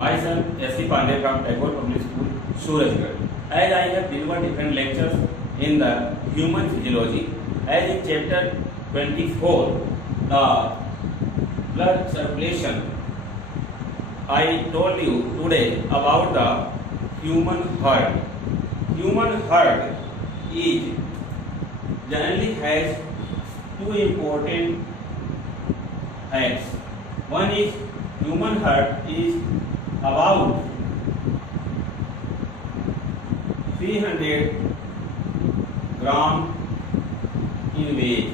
Myself, S.C. Pandey from Tagore Public School, Surajgarh. As I have delivered different lectures in the human physiology, as in chapter 24, the blood circulation, I told you today about the human heart. Human heart is generally has two important facts. One is human heart is about 300 gram in weight.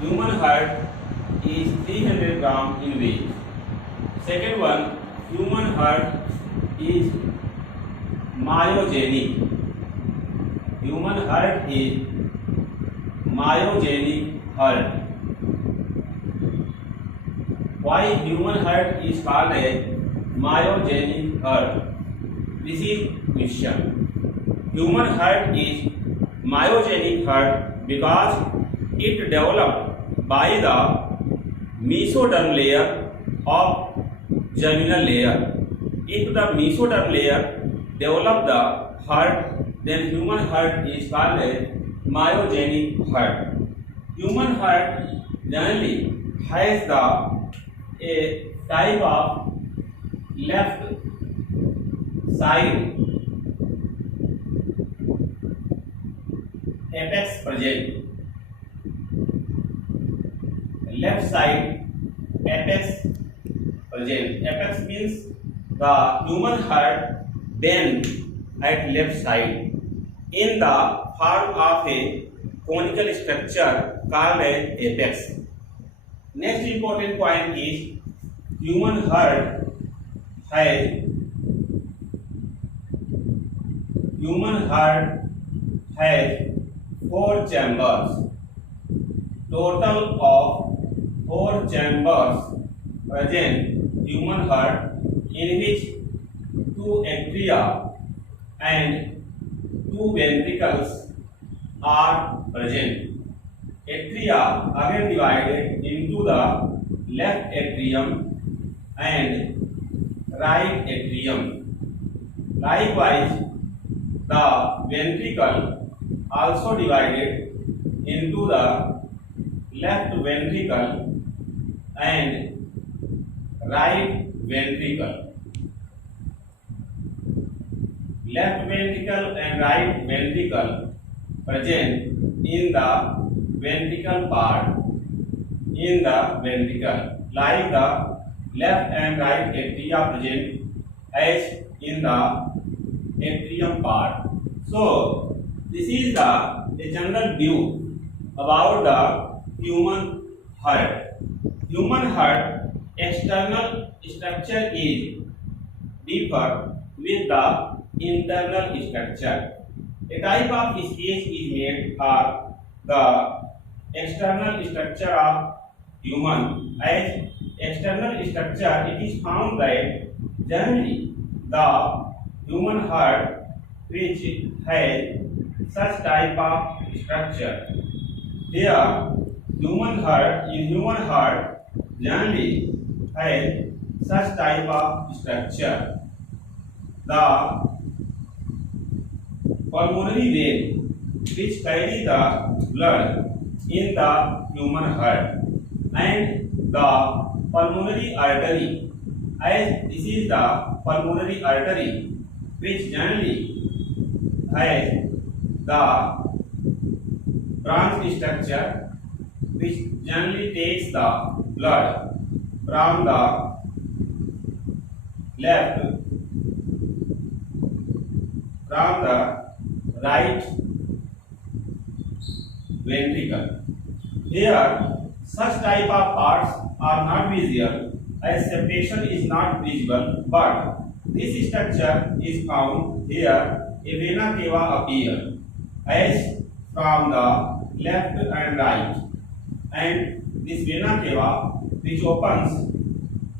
Human heart is 300 gram in weight. Second one, human heart is myogenic. Human heart is myogenic heart. Why human heart is called a myogenic heart? This is question. Human heart is myogenic heart because it developed by the mesoderm layer of germinal layer. If the mesoderm layer develop the heart, then human heart is called a myogenic heart. Human heart generally has a type of left side apex present. Left side apex present. Apex means the human heart bend at left side in the form of a conical structure called an apex. Next important point is human heart has four chambers. Total of four chambers present human heart, in which two atria and two ventricles are present. Atria again divided into the left atrium and right atrium. Likewise, the ventricle also divided into the left ventricle and right ventricle. Left ventricle and right ventricle present in the ventricle part, in the ventricle, like the left and right atria present as in the atrium part. So this is the general view about the human heart. Human heart external structure is differ with the internal structure. A type of space is made for the external structure of human. As external structure, it is found that generally the human heart which has such type of structure. Here, human heart generally has such type of structure. The pulmonary vein which carry the blood in the human heart, and the pulmonary artery, as this is the pulmonary artery which generally has the branch structure, which generally takes the blood from the left, from the right ventricle. Here, such type of parts are not visible, as separation is not visible, but this structure is found here. A vena cava appear as from the left and right, and this vena cava which opens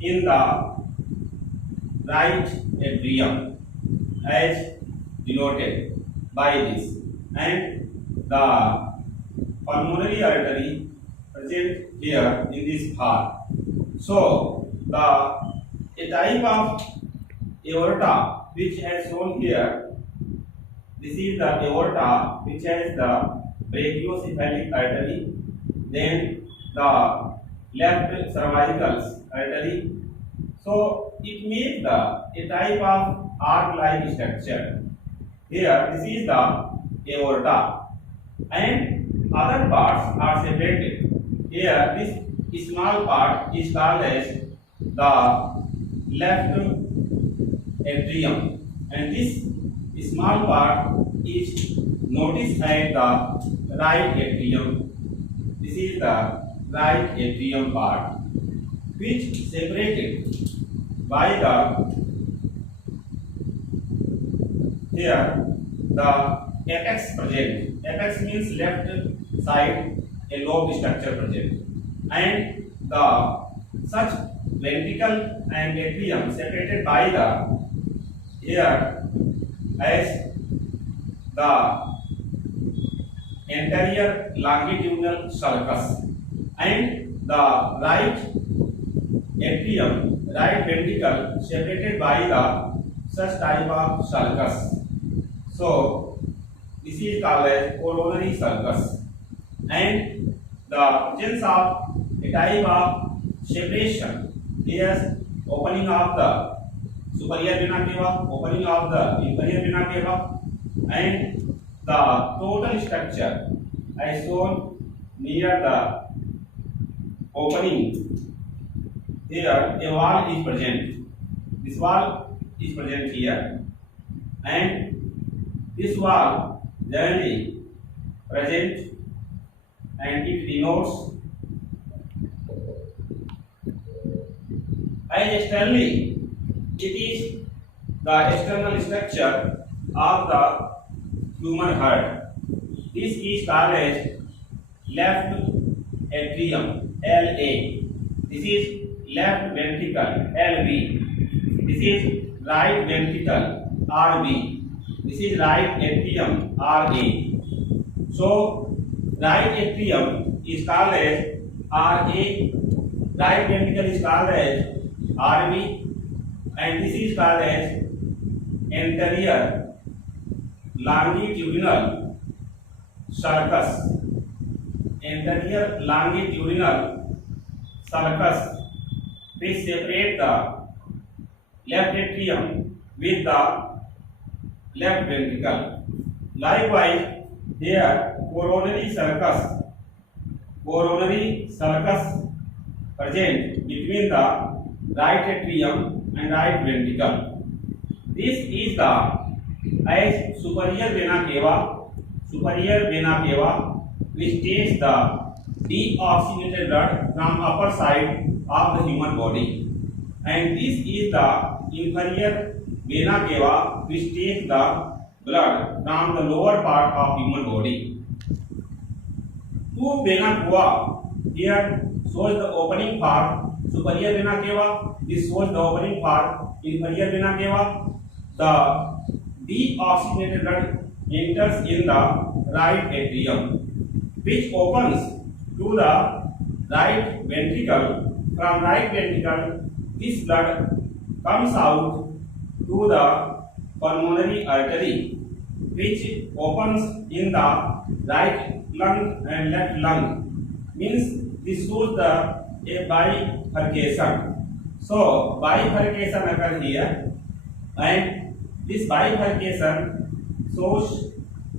in the right atrium as denoted by this, and the pulmonary artery present here in this part. So a type of aorta which has shown here. This is the aorta which has the brachiocephalic artery, then the left cervical artery. So it makes a type of arc-like structure. Here, this is the aorta, and other parts are separated. Here, this small part is called as the left atrium, and this small part is noticed at the right atrium. This is the right atrium part, which separated by the here the apex present. Apex means left side a lobe structure present, and the such ventricle and atrium separated by the here as the anterior longitudinal sulcus, and the right atrium, right ventricle separated by the such type of sulcus. So this is called as coronary sulcus, and the presence of a type of separation is opening of the superior vena cava, opening of the inferior vena cava, and the total structure as shown near the opening. Here a wall is present. This wall is present here, and this wall generally present, and it denotes as externally. It is the external structure of the human heart. This is called as left atrium, LA. This is left ventricle, LV. This is right ventricle, RV. This is right atrium, RA. So right atrium is called as RA, right ventricle is called as RV, and this is called as anterior longitudinal sulcus. Anterior longitudinal sulcus, which separate the left atrium with the left ventricle. Likewise, here coronary sulcus present between the right atrium and right ventricle. This is the as superior vena cava, which takes the deoxygenated blood from upper side of the human body, and this is the inferior vena cava, which takes the blood from the lower part of human body. Two vena cava here shows the opening part, superior vena cava. This shows the opening part, inferior vena cava. The deoxygenated blood enters in the right atrium, which opens to the right ventricle. From right ventricle, this blood comes out to the pulmonary artery, which opens in the right lung and left lung. Means this shows a bifurcation. So bifurcation occurs here, and this bifurcation shows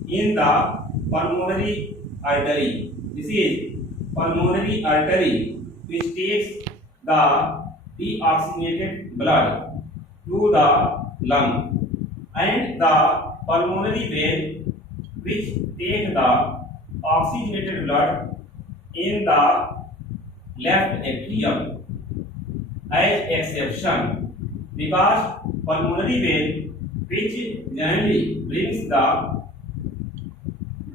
in the pulmonary artery. This is pulmonary artery, which takes the deoxygenated blood to the lung, and the pulmonary vein, which take the oxygenated blood in the left atrium as exception, because pulmonary vein, which generally brings the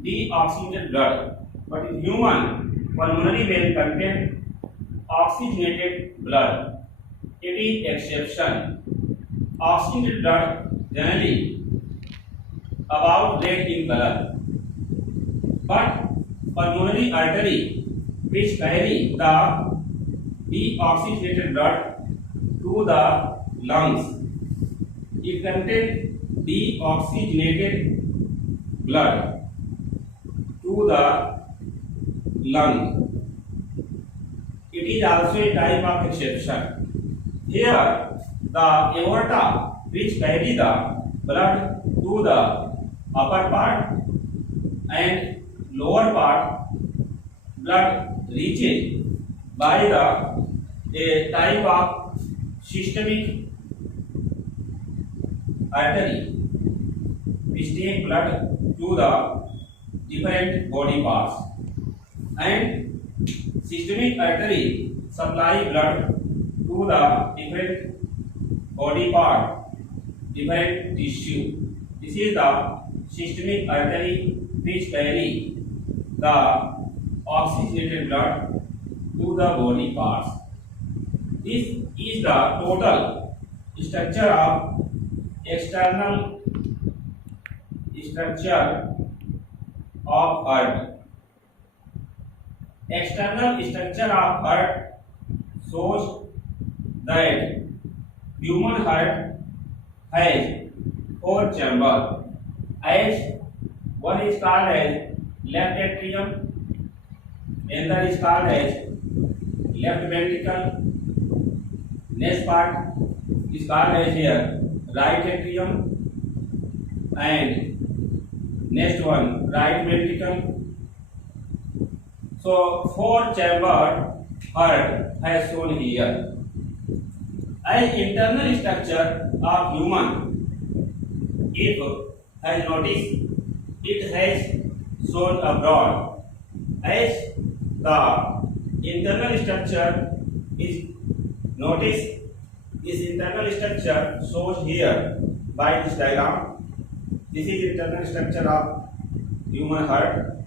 deoxygenated blood, but in human, pulmonary vein contains oxygenated blood. It is exception. Oxygenated blood generally about red in color, but pulmonary artery which carry the deoxygenated blood to the lungs. It contains deoxygenated blood to the lung. It is also a type of exception. Here, the aorta, which carry the blood to the upper part and lower part, blood reaches by a type of systemic artery which take blood to the different body parts, and systemic artery supply blood to the different body part, different tissue. This is the systemic artery which carry the oxygenated blood to the body parts. This is the total structure of external structure of heart. External structure of heart shows that human heart has four chambers, as one is called as left atrium, another is called as left ventricle, next part is called as here right atrium, and next one right ventricle. So four chamber heart has shown here. As internal structure of human, if has noticed, it has shown abroad, as the internal structure is noticed. This internal structure shows here by this diagram. This is internal structure of human heart.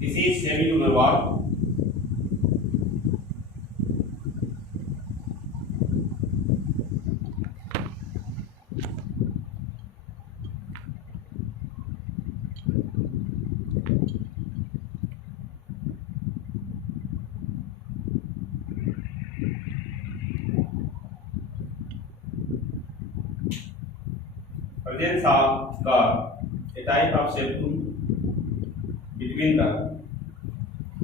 This is semilunar valve. Presence of a type of septum between the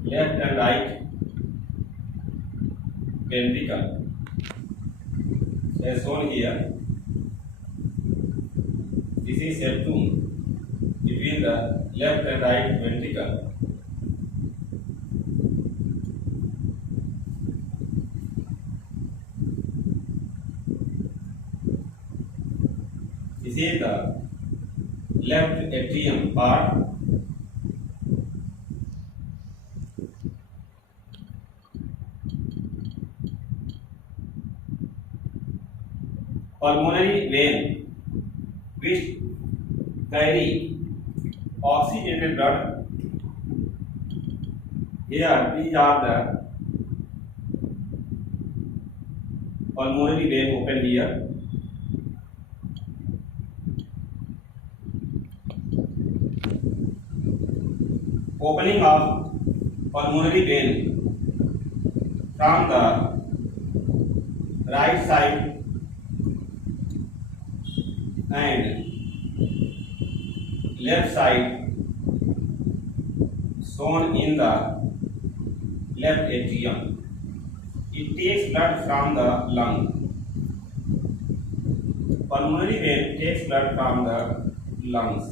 left and right ventricle, as shown here. This is septum between the left and right ventricle. This is the left atrium part. pulmonary vein which carry oxygenated blood. Here these are the pulmonary vein open here. Opening of pulmonary vein from the right side and left side shown in the left atrium. It takes blood from the lung. Pulmonary vein takes blood from the lungs.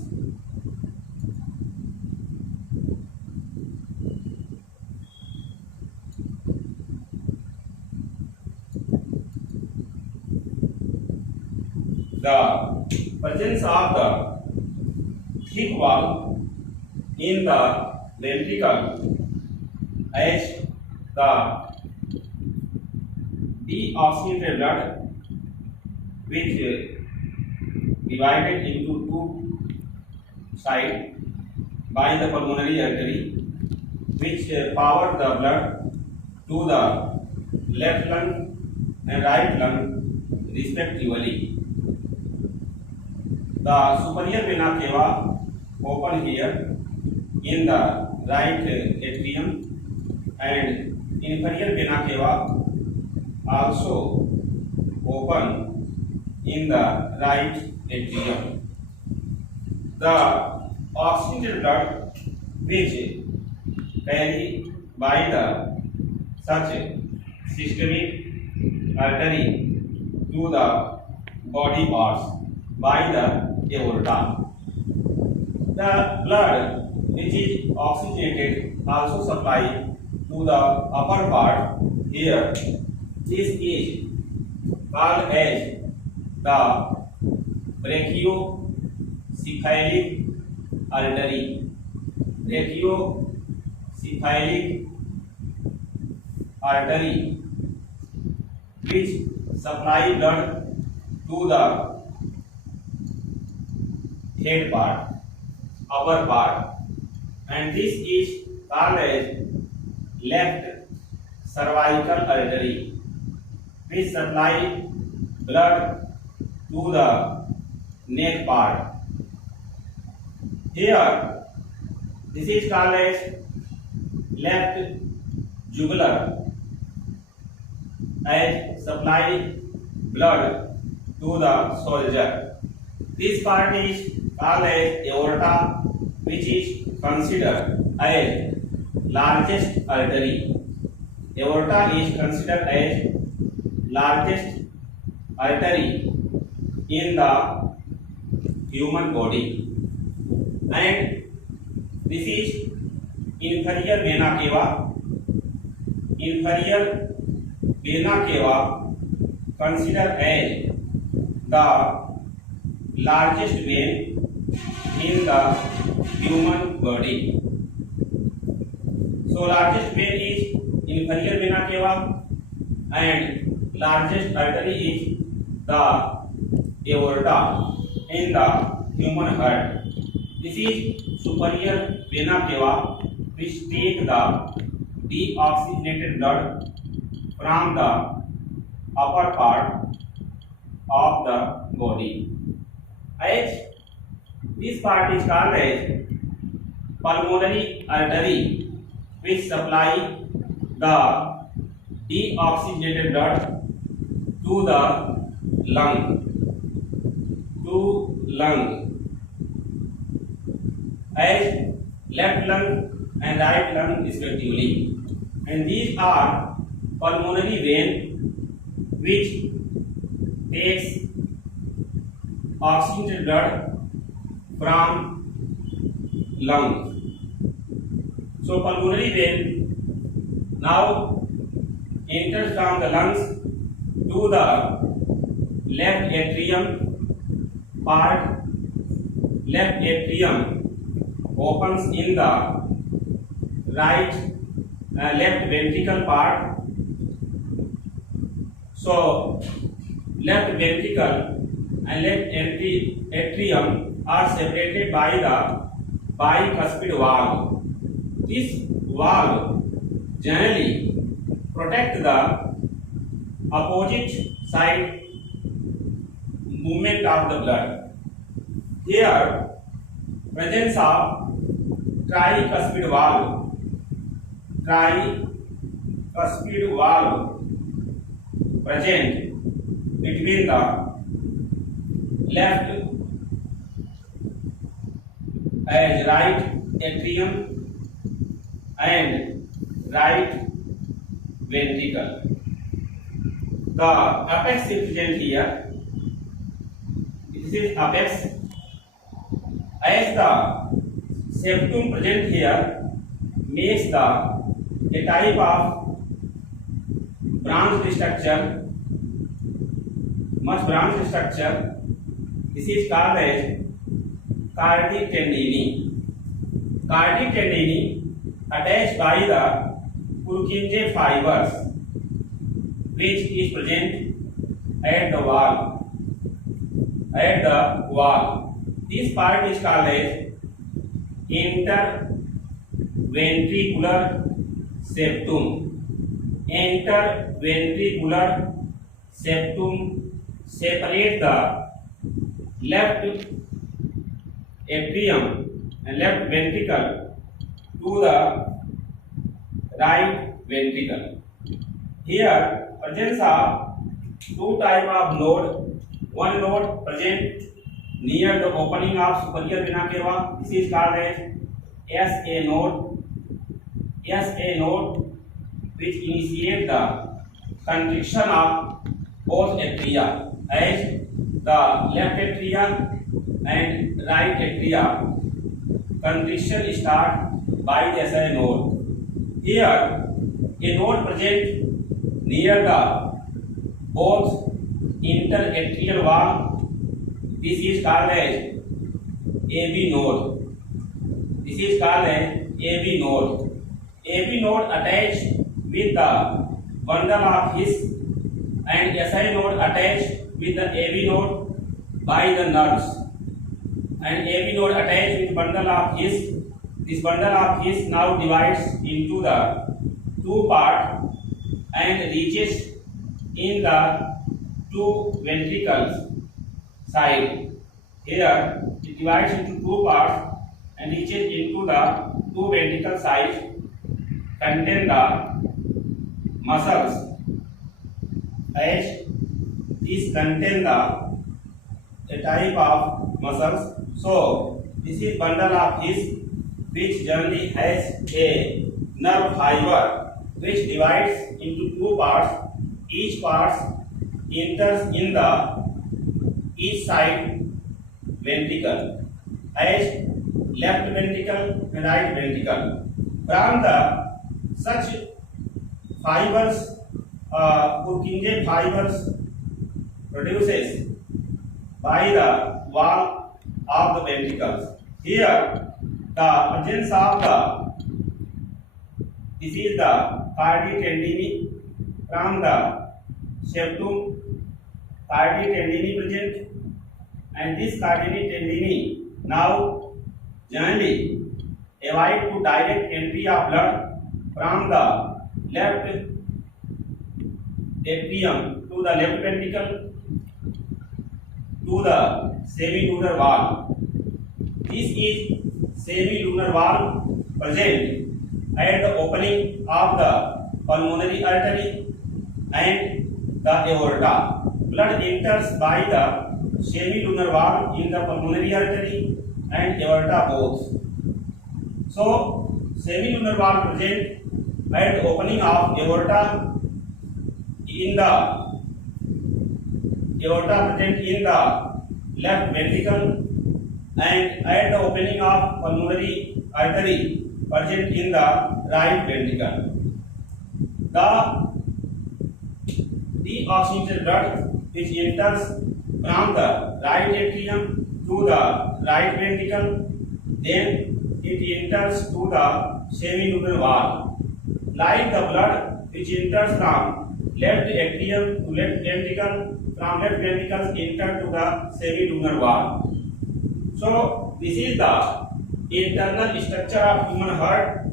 The presence of the thick wall in the ventricle as the deoxygenated blood which divided into two sides by the pulmonary artery which power the blood to the left lung and right lung respectively. The superior vena cava open here in the right atrium and inferior vena cava also open in the right atrium. The oxygenated blood which carry by the such systemic artery to the body parts by the aorta. The blood which is oxygenated also supply to the upper part here. This is called as the brachiocephalic artery. Brachiocephalic artery which supply blood to the head part, upper part, and this is called as left cervical artery which supply blood to the neck part. Here this is called as left jugular as supply blood to the soldier. This part is called as aorta which is considered as largest artery. Aorta is considered as largest artery in the human body, and this is inferior vena cava. Inferior vena cava considered as the largest vein in the human body. So largest vein is inferior vena cava and largest artery is the aorta in the human heart. This is superior vena cava which take the deoxygenated blood from the upper part of the body. As this part is called as pulmonary artery which supply the deoxygenated blood to the lung, as left lung and right lung respectively, and these are pulmonary vein which takes oxygenated blood from lungs. So pulmonary vein now enters from the lungs to the left atrium part. Left atrium opens in the left ventricle part. So left ventricle and left atrium are separated by the bicuspid valve. This valve generally protect the opposite side movement of the blood. Here, presence of tricuspid valve present between the left as right atrium and right ventricle. The apex is present here. This is apex. As the septum present here makes the a type of branched structure, much branched structure. This is called as cardiac tendini. Cardiac tendini attached by the Purkinje fibers, which is present at the wall. This part is called as interventricular septum. Interventricular septum separate the left atrium and left ventricle to the right ventricle. Here, presence of two type of node. One node present near the opening of superior vena cava. This is called as SA node. SA node, which initiate the constriction of both atria, as the left atria and right atria constriction start by the SA node. Here, a node present near the both interatrial wall. This is called as AB node. This is called as AB node. AB node attached with the bundle of His and SI node attached with the AB node by the nerves, and AB node attached with bundle of His. This bundle of His now divides into the two parts and reaches in the two ventricles side. Here it divides into two parts and reaches into the two ventricle sides, contain the muscles, as this contain the a type of muscles. So this is bundle of His, which generally has a nerve fiber which divides into two parts. Each part enters in the each side ventricle, as left ventricle and right ventricle. From the such fibers, Purkinje fibers produces by the wall of the ventricles. Here, the presence of this is the cardiac tendini. From the septum, cardiac tendini present, and this cardiac tendini now generally avoid to direct entry of blood from the left atrium to the left ventricle to the semilunar wall. This is semilunar wall present at the opening of the pulmonary artery and the aorta. Blood enters by the semilunar wall in the pulmonary artery and aorta both. So, semilunar wall present at the opening of aorta in the aorta present in the left ventricle and at the opening of pulmonary artery present in the right ventricle. The deoxygenated blood which enters from the right atrium to the right ventricle, then it enters to the semilunar wall. Like the blood which enters from left atrium to left ventricle, from left ventricles enter to the semilunar valve. So this is the internal structure of human heart,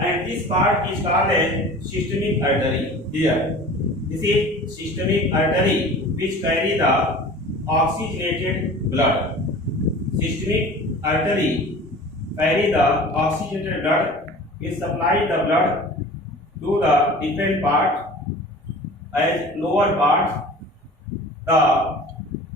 and this part is called a systemic artery. Here, this is systemic artery which carry the oxygenated blood. Systemic artery carry the oxygenated blood, which supply the blood to the different parts. As lower parts, the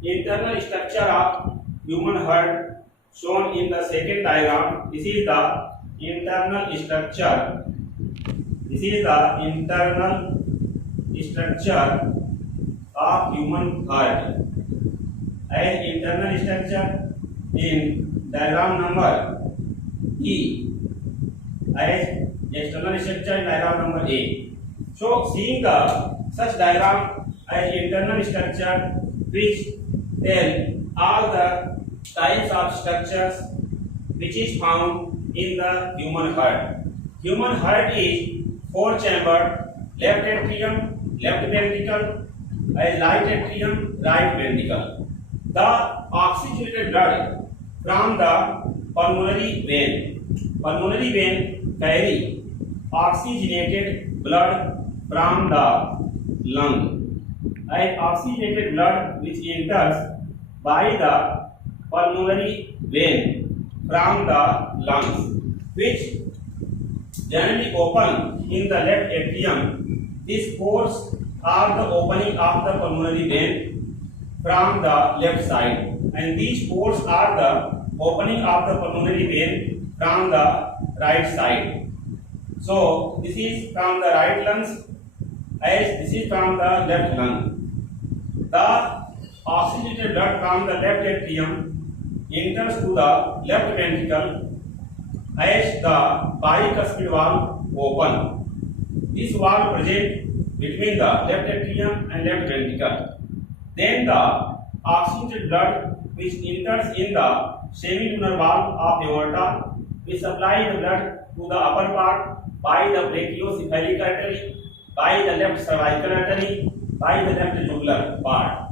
internal structure of human heart shown in the second diagram. This is the internal structure. This is the internal structure of human heart. As internal structure in diagram number E, as external structure in diagram number A. So seeing the such diagram as internal structure which tell all the types of structures which is found in the human heart. Human heart is four chambered: left atrium, left ventricle, right atrium, right ventricle. The oxygenated blood from the pulmonary vein. Pulmonary vein carry oxygenated blood from the lung. And oxygenated blood which enters by the pulmonary vein from the lungs, which generally open in the left atrium. These pores are the opening of the pulmonary vein from the left side, and these pores are the opening of the pulmonary vein from the right side. So this is from the right lungs, as this is from the left lung. The oxygenated blood from the left atrium enters to the left ventricle as the bicuspid valve open. This valve present between the left atrium and left ventricle. Then the oxygenated blood which enters in the semilunar valve of aorta will supply the blood to the upper part by the brachiocephalic artery, by the left cervical artery, by the left jugular part.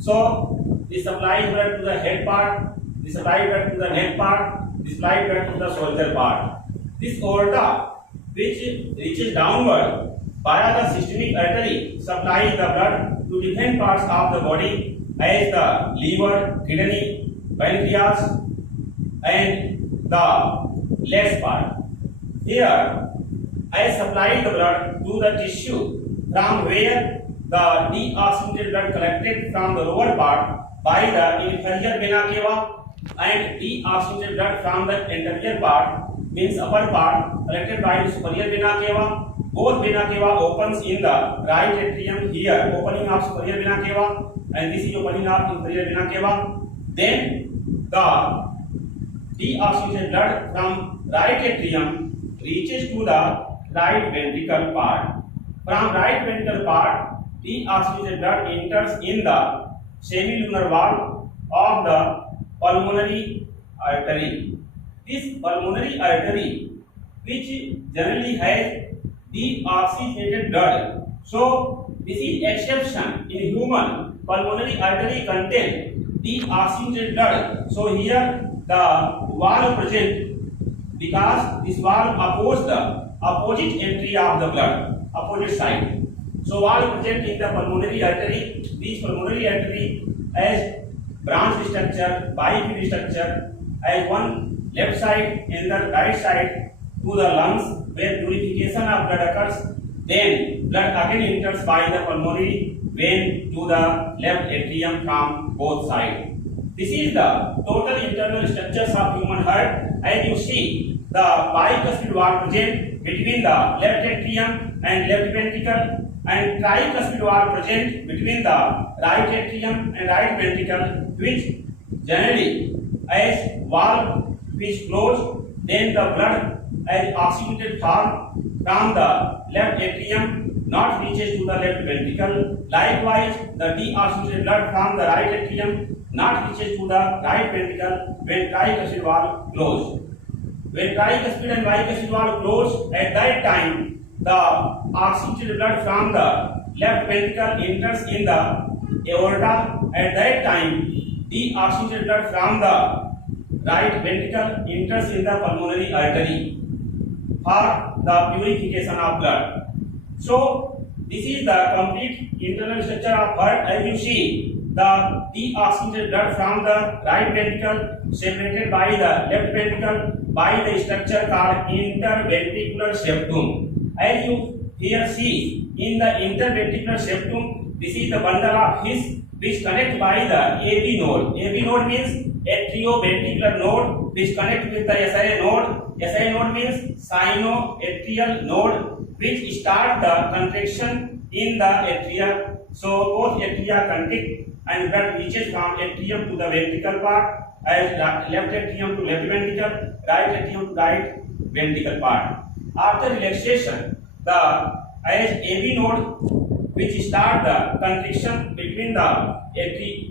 So this supply blood to the head part, this supply blood to the neck part, this supply blood to the shoulder part. This aorta which reaches downward via the systemic artery supplies the blood to different parts of the body as the liver, kidney, pancreas and the legs part. Here I supply the blood to the tissue from where the deoxygenated blood collected from the lower part by the inferior vena cava and deoxygenated blood from the anterior part, means upper part, collected by the superior vena cava. Both vena cava opens in the right atrium. Here opening of superior vena cava and this is opening of inferior vena cava. Then the deoxygenated blood from right atrium reaches to the right ventricle part. From right ventricle part, deoxygenated blood enters in the semilunar valve of the pulmonary artery. This pulmonary artery, which generally has deoxygenated blood, so this is exception in human. Pulmonary artery contain deoxygenated blood. So here the valve present because this valve opposes the opposite entry of the blood, opposite side. So valve present in the pulmonary artery. This pulmonary artery as branch structure, bicuspid structure, as one left side and the right side to the lungs where purification of blood occurs. Then blood again enters by the pulmonary vein to the left atrium from both sides. This is the total internal structures of human heart. As you see, the bicuspid valve present between the left atrium and left ventricle, and tricuspid valve present between the right atrium and right ventricle, which generally as valve which close, then the blood as oxygenated form from the left atrium not reaches to the left ventricle. Likewise, the deoxygenated blood from the right atrium not reaches to the right ventricle when tricuspid valve close. When tricuspid and bicuspid valve close, at that time the oxygenated blood from the left ventricle enters in the aorta. At that time, deoxygenated blood from the right ventricle enters in the pulmonary artery for the purification of blood. So this is the complete internal structure of heart. As you see, the deoxygenated blood from the right ventricle separated by the left ventricle by the structure called interventricular septum. As you here see in the interventricular septum, this is the bundle of his which connect by the AV node. AV node means atrioventricular node which connect with the SI node. SI node means sinoatrial node which start the contraction in the atria. So both atria contract and blood reaches from atrium to the ventricle part, as left atrium to left ventricle, right atrium to right ventricle part. After relaxation, the as AV node which start the contraction between the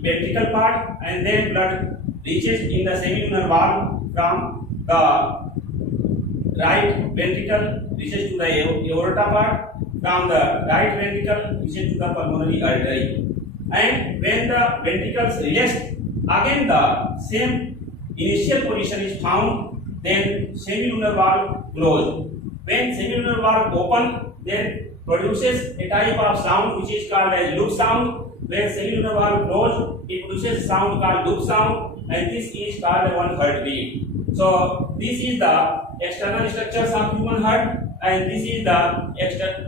ventricle part, and then blood reaches in the semilunar valve from the right ventricle reaches to the aorta part, from the right ventricle reaches to the pulmonary artery. And when the ventricles rest, again the same initial position is found, then semilunar valve closed. When semilunar valve open, then produces a type of sound which is called as loop sound. When semilunar valve closed, it produces sound called loop sound, and this is called one heartbeat. So this is the external structures of human heart, and this is the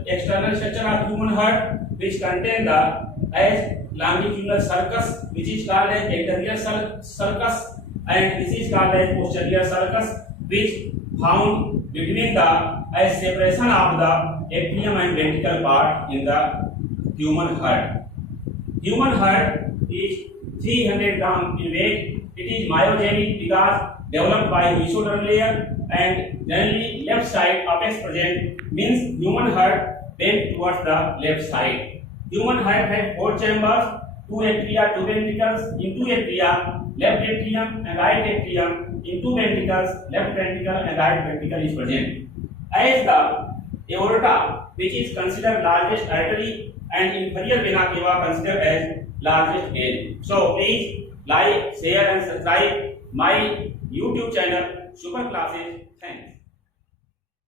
external structure of human heart which contain the as longitudinal sulcus, which is called as anterior sulcus, and this is called as posterior sulcus, which found between the as separation of the atrium and ventricle part in the human heart. Human heart is 300 grams in weight. It is myogenic because developed by mesodermal layer, and generally left side apex present means human heart bent towards the left side. Human heart has 4 chambers, 2 atria, 2 ventricles. In 2 atria, left atrium and right atrium. In 2 ventricles, left ventricle and right ventricle is present. As the aorta, which is considered largest artery, and inferior vena cava considered as largest vein. So please like, share and subscribe my YouTube channel Super Classes. Thanks.